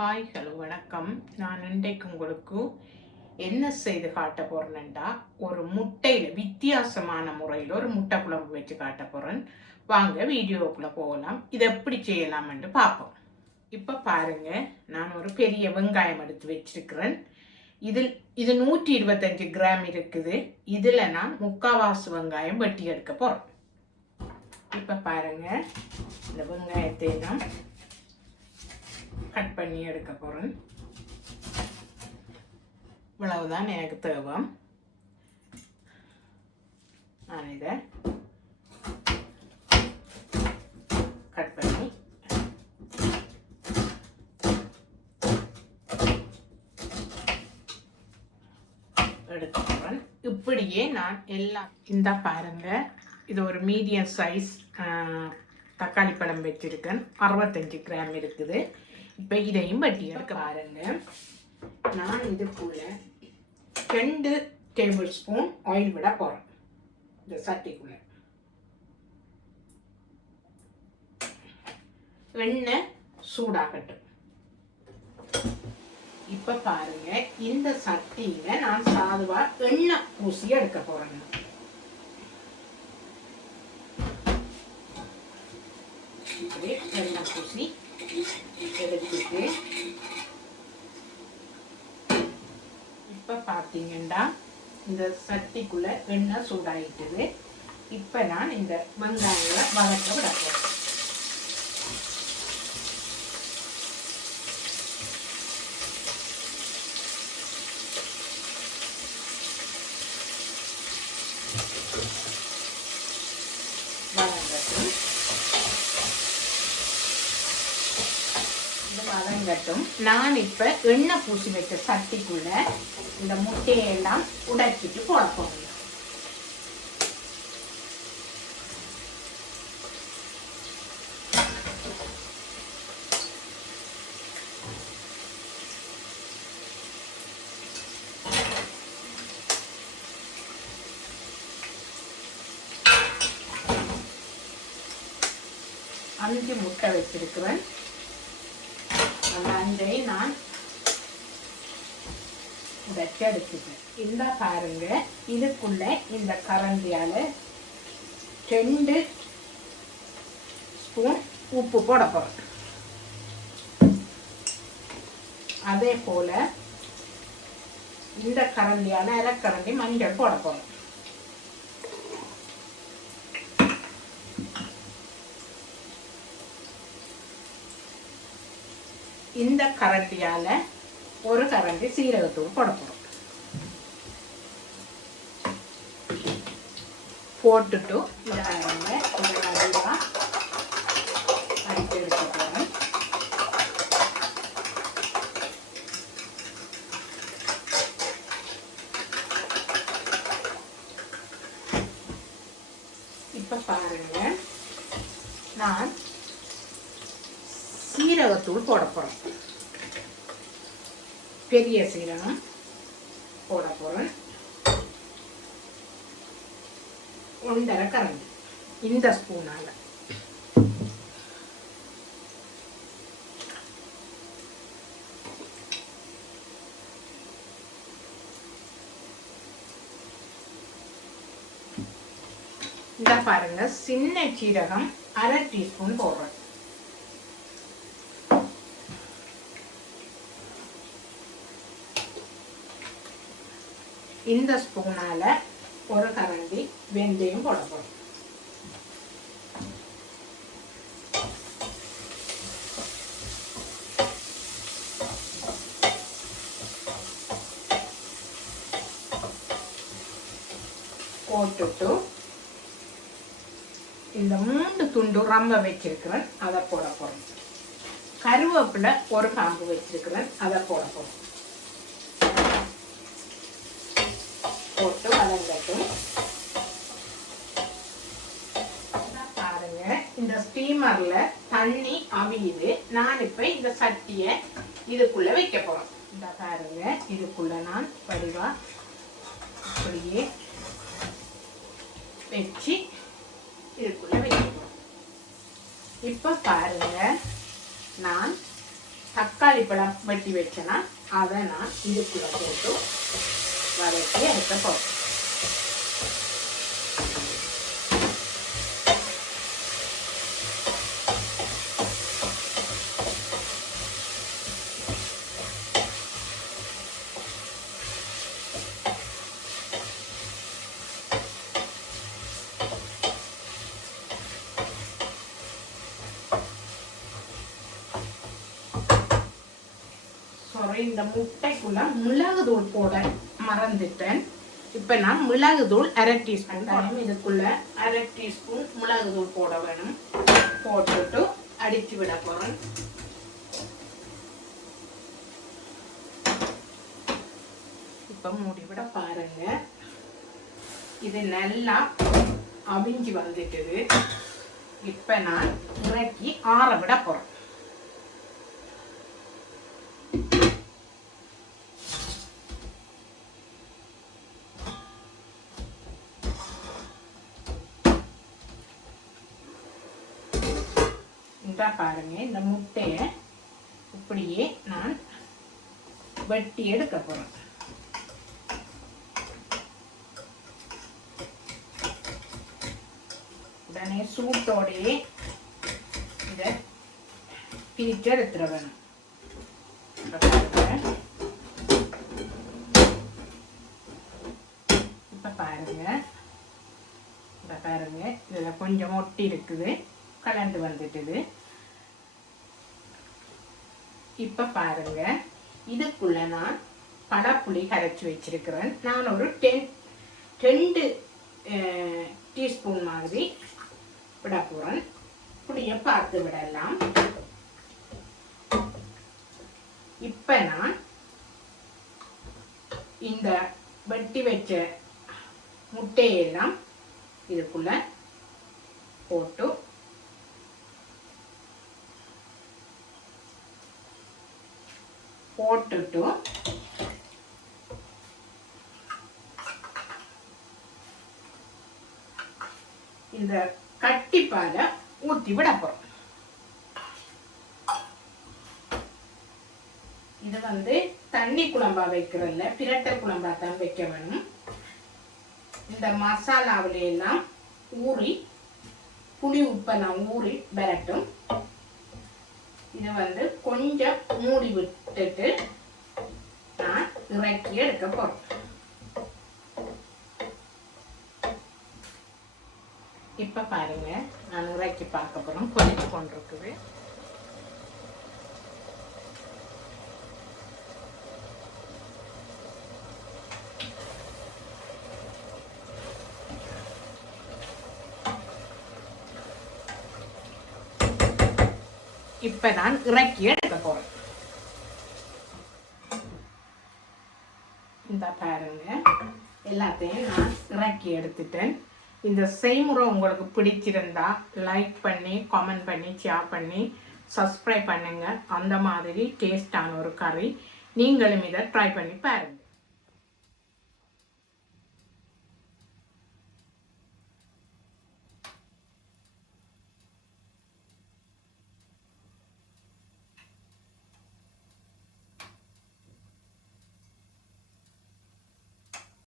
Hi hello வணக்கம். நான் இன்றைக்கு உங்களுக்கு என்ன செய்து காட்ட போகிறேன்டா, ஒரு முட்டையில் வித்தியாசமான முறையில் ஒரு முட்டை குழம்பு வச்சு காட்ட போகிறேன். வாங்க வீடியோக்குள்ளே போகலாம். இதை எப்படி செய்யலாம்னு பார்ப்போம். இப்போ பாருங்கள், நான் ஒரு பெரிய வெங்காயம் எடுத்து வச்சிருக்கிறேன். இது 125 கிராம் இருக்குது. இதில் நான் 3/4 வெங்காயம் வெட்டி எடுக்க போகிறேன். இப்போ பாருங்கள், இந்த வெங்காயத்தை நான் கட் பண்ணி எடுக்க போகிறேன். இவ்வளவுதான் எனக்கு தேவை. நான் இதை கட் பண்ணி எடுக்க போகிறேன். இப்படியே நான் எல்லாம் இந்த பாருங்க, இது ஒரு மீடியம் சைஸ் தக்காளி பழம் வச்சிருக்கேன். 65 கிராம் இருக்குது. இப்போ இதையும் வட்டி எடுக்க பாருங்க. நான் இதுக்குள்ள 2 டேபிள் ஸ்பூன் ஆயில் விட போகிறேன். இந்த சட்டிக்குள்ள எண்ணெய் சூடாகட்டும். இப்போ பாருங்க, இந்த சட்டியில நான் சாதுவா எண்ணெய் பூசி எடுக்க போறேன். இப்படி எண்ணெய் பூசி எடுத்துட்டு இப்போ பார்த்தீங்கன்னா இந்த சட்டிக்குள்ள எண்ணெய் சூடாயிட்டுது. இப்போ நான் இந்த வெங்காயங்களை வதக்க விட போகிறேன். வதங்கட்டும். நான் இப்ப எண்ணெய் பூசி வைக்க சட்டிக்குள்ள இந்த முட்டையெல்லாம் உடைச்சிட்டு போட போறேன். அஞ்சு முட்டை வச்சிருக்கிறேன். அந்த அஞ்சை நான் உடைச்சி எடுத்துக்கிறேன். இந்த பாருங்க, இதுக்குள்ள இந்த கரண்டியால 2 ஸ்பூன் உப்பு போட போறேன். அதே போல இந்த கரண்டியால 1/2 கரண்டி மஞ்சள் போட போறேன். இந்த கரண்டியால 1 கரண்டி சீரகத்தூள் போட போறோம். போட்டுட்டு அடிச்சு எடுக்க போறேன். இப்ப பாருங்க, நான் சீரகத்தூள் போட போறேன். பெரிய சீரகம் போட போறேன். 1/2 கரண்டி இந்த ஸ்பூனால. இந்த பாருங்க, சின்ன சீரகம் 1/2 டீஸ்பூன் போடுறேன். இந்த ஸ்பூனால 1 கரண்டி வெந்தயம் போட போறோம். போட்டுட்டு இந்த 3 துண்டு ரம்ப வச்சிருக்கிறேன், அதை போட போறோம். கருவேப்பிலை 1 காம்பு வச்சிருக்கிறேன், அதை போட போறோம். போட்டு வதங்கட்டும். பாருங்க, இந்த ஸ்டீமர்ல தண்ணி அவியுது. நான் இப்ப இந்த சட்டியை இதுக்குள்ள வைக்க போறோம். இந்த பாருங்க, இதுக்குள்ள நான் வடிவா அப்படியே வச்சு இதுக்குள்ள வைக்க போறோம். இப்ப பாருங்க, நான் தக்காளி பழம் வெட்டி வச்சேன்னா அதை நான் இதுக்குள்ள போட்டு வதக்கி எடுக்க போகிறேன். இந்த முட்டைக்குள்ள மிளகு தூள் போட மறந்துட்டேன். இப்ப நான் மிளகு தூள் 1/2 டீஸ்பூன், இதுக்குள்ள 1/2 டீஸ்பூன் மிளகு தூள் போட வேணும். போட்டுட்டு அடிச்சு விட போறேன். இப்ப மூடி விட பாருங்க. இது நல்லா அவிஞ்சு வந்துட்டுது. இப்ப நான் இறக்கி ஆற விட போறேன். பாருங்க, இந்த முட்டையை இப்படியே நான் வெட்டி எடுக்க போறேன். உடனே சூட்டோடையே இதை பிரிச்சு எடுத்துட வேணும். இப்ப பாருங்க, இதுல கொஞ்சம் ஒட்டி இருக்குது, கலந்து வந்துட்டுது. இப்ப பாருங்க, இதுக்குள்ள நான் பழப்புளி கரைச்சி வச்சிருக்கிறேன். நான் ஒரு 2 டீஸ்பூன் மாதிரி விட போறேன். புளிய பார்த்து விடலாம். இப்ப நான் இந்த வெட்டி வச்ச முட்டையெல்லாம் இதுக்குள்ள போட்டு போட்டுட்டு இந்த கட்டிப்பாலை ஊற்றி விட போறோம். இது தண்ணி குழம்பா வைக்கிறதில்ல, பிரட்டல் குழம்பா தான் வைக்க வேணும். இந்த மசாலாவில எல்லாம் ஊறி புளி உப்பெல்லாம் ஊறி வரட்டும். இது கொஞ்சம் மூடி விட்டுட்டு நான் இறக்கி எடுக்க போறேன். இப்ப பாருங்க, நான் இறக்கி பார்க்க போறேன். கொதிச்சு கொண்டிருக்குது. இப்ப நான் இறக்கி எடுக்க போறேன். இந்த பாருங்க, எல்லாத்தையும் நான் இறக்கி எடுத்துட்டேன். இந்த செய்முறை உங்களுக்கு பிடிச்சிருந்தா லைக் பண்ணி, கமெண்ட் பண்ணி, ஷேர் பண்ணி, சப்ஸ்கிரைப் பண்ணுங்க. அந்த மாதிரி டேஸ்டான ஒரு கறி. நீங்களும் இதை ட்ரை பண்ணி பாருங்க.